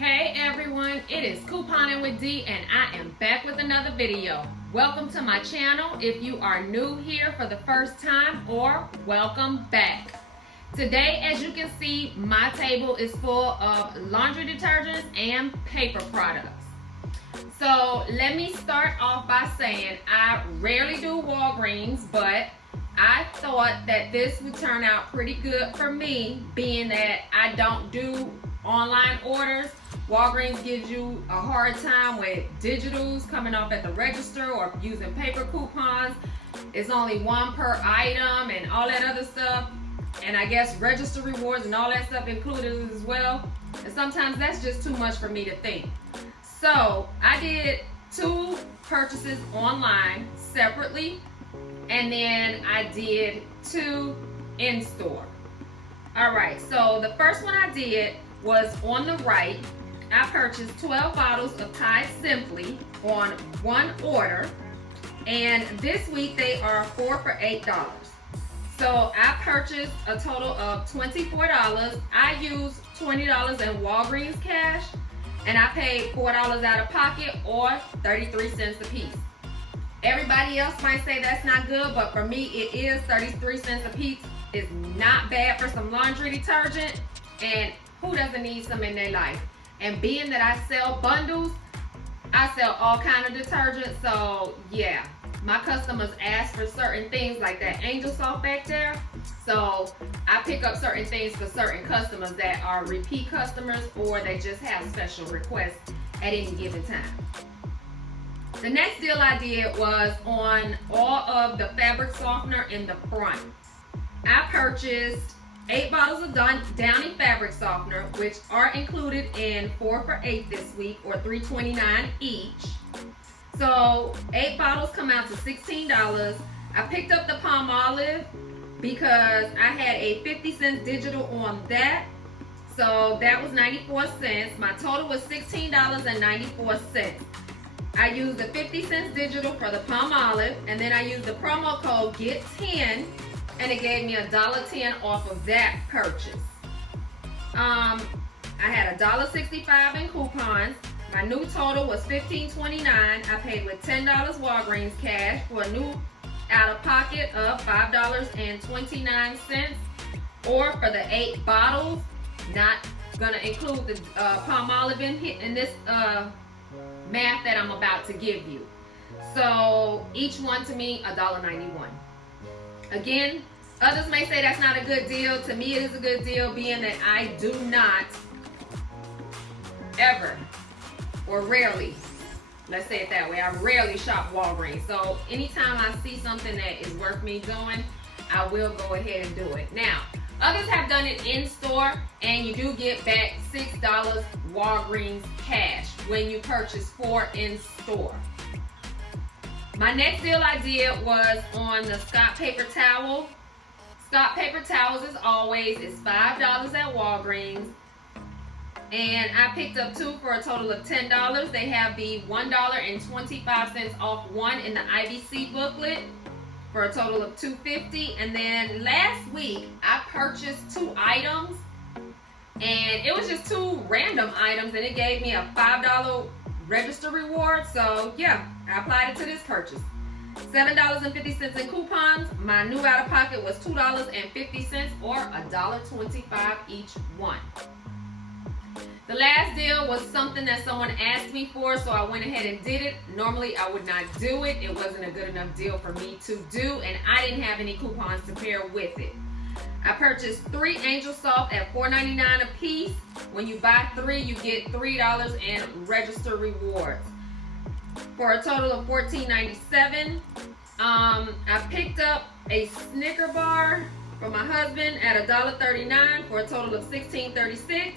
Hey everyone, it is Couponing with D and I am back with another video. Welcome to my channel if you are new here for the first time, or welcome back. Today, as you can see, my table is full of laundry detergents and paper products. So let me start off by saying I rarely do Walgreens, but I thought that this would turn out pretty good for me, being that I don't do online orders. Walgreens gives you a hard time with digitals coming off at the register or using paper coupons. It's only one per item and all that other stuff. And I guess register rewards and all that stuff included as well. And sometimes that's just too much for me to think. So I did 2 purchases online separately, and then I did 2 in store. All right, so the first one I did was on the right. I purchased 12 bottles of Tide Simply on one order, and this week they are 4 for $8. So I purchased a total of $24. I used $20 in Walgreens cash, and I paid $4 out of pocket, or 33 cents a piece. Everybody else might say that's not good, but for me it is. 33 cents a piece is not bad for some laundry detergent, and who doesn't need some in their life? And being that I sell bundles, I sell all kind of detergent, so yeah, my customers ask for certain things like that Angel Soft back there. So I pick up certain things for certain customers that are repeat customers, or they just have special requests at any given time. The next deal I did was on all of the fabric softener in the front. I purchased 8 bottles of Downy fabric softener, which are included in 4 for $8 this week, or $3.29 each. So 8 bottles come out to $16. I picked up the palm olive because I had a 50-cent digital on that. So that was 94 cents. My total was $16.94. I used the 50 cents digital for the palm olive, and then I used the promo code GET10, and it gave me $1.10 off of that purchase. I had $1.65 in coupons. My new total was $15.29. I paid with $10 Walgreens cash for a new out-of-pocket of $5.29, or for the 8 bottles, not gonna include the palm olive in this math that I'm about to give you. So each one to me $1.91. Again, others may say that's not a good deal. To me it is a good deal, being that I do not ever, or rarely, let's say it that way, I rarely shop Walgreens. So anytime I see something that is worth me doing, I will go ahead and do it. Now, others have done it in store, and you do get back $6 Walgreens cash when you purchase 4 in store. My next deal I did was on the Scott paper towel. Scott paper towels, as always, is $5 at Walgreens. And I picked up 2 for a total of $10. They have the $1.25 off one in the IBC booklet for a total of $2.50. And then last week I purchased 2 items, and it was just 2 random items, and it gave me a $5 register reward. So yeah, I applied it to this purchase. $7.50 in coupons. My new out of pocket was $2.50, or $1.25 each one. The last deal was something that someone asked me for, so I went ahead and did it. Normally I would not do it. It wasn't a good enough deal for me to do, and I didn't have any coupons to pair with it. I purchased 3 Angel Soft at $4.99 a piece. When you buy 3, you get $3 in register rewards, for a total of $14.97. I picked up a Snicker bar for my husband at $1.39 for a total of $16.36.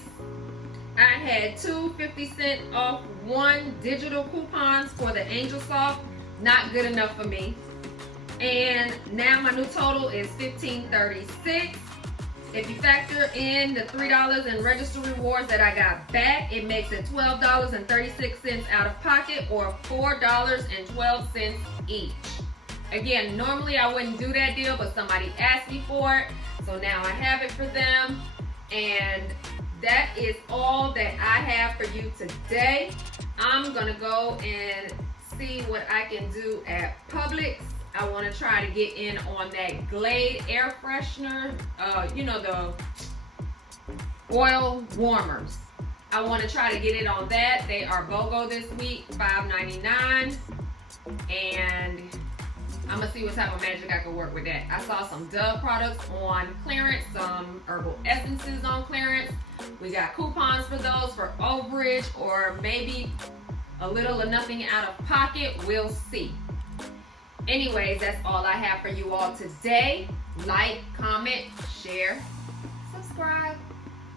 I had 2 50-cent off one digital coupons for the Angel Soft. Not good enough for me. And now my new total is $15.36. If you factor in the $3 in register rewards that I got back, it makes it $12.36 out of pocket, or $4.12 each. Again, normally I wouldn't do that deal, but somebody asked me for it, so now I have it for them. And that is all that I have for you today. I'm gonna go and see what I can do at Publix. I want to try to get in on that Glade air freshener, the oil warmers. I want to try to get it on that. They are BOGO this week, $5.99, and I'm gonna see what type of magic I can work with that. I saw some Dove products on clearance, some herbal essences on clearance. We got coupons for those for overage or maybe a little or nothing out of pocket. We'll see. Anyways, that's all I have for you all today. Like, comment, share, subscribe.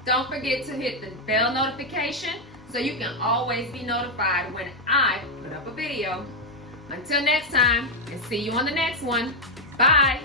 Don't forget to hit the bell notification so you can always be notified when I put up a video. Until next time, and see you on the next one. Bye.